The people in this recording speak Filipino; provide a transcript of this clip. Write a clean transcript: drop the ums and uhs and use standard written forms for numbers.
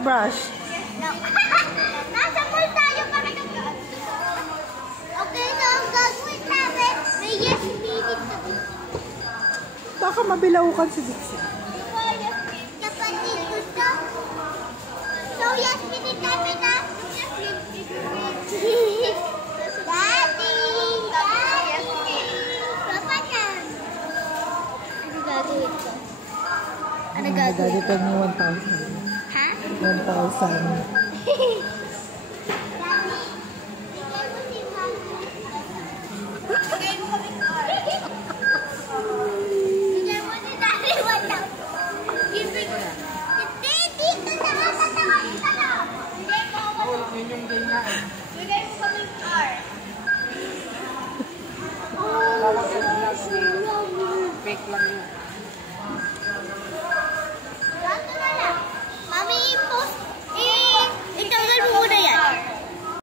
toothbrush. No. Nasa pool tayo para nag- Okay, so ang gagawin namin, may yes minute na. Baka mabilaukan si Dixie. Kapatid ko to. So yes minute namin na. Daddy! Daddy! Papa na. Ano gagawin ko? Ano gagawin ko? Dito niyo 1,000. Ha? 1,000. Fake lang yun.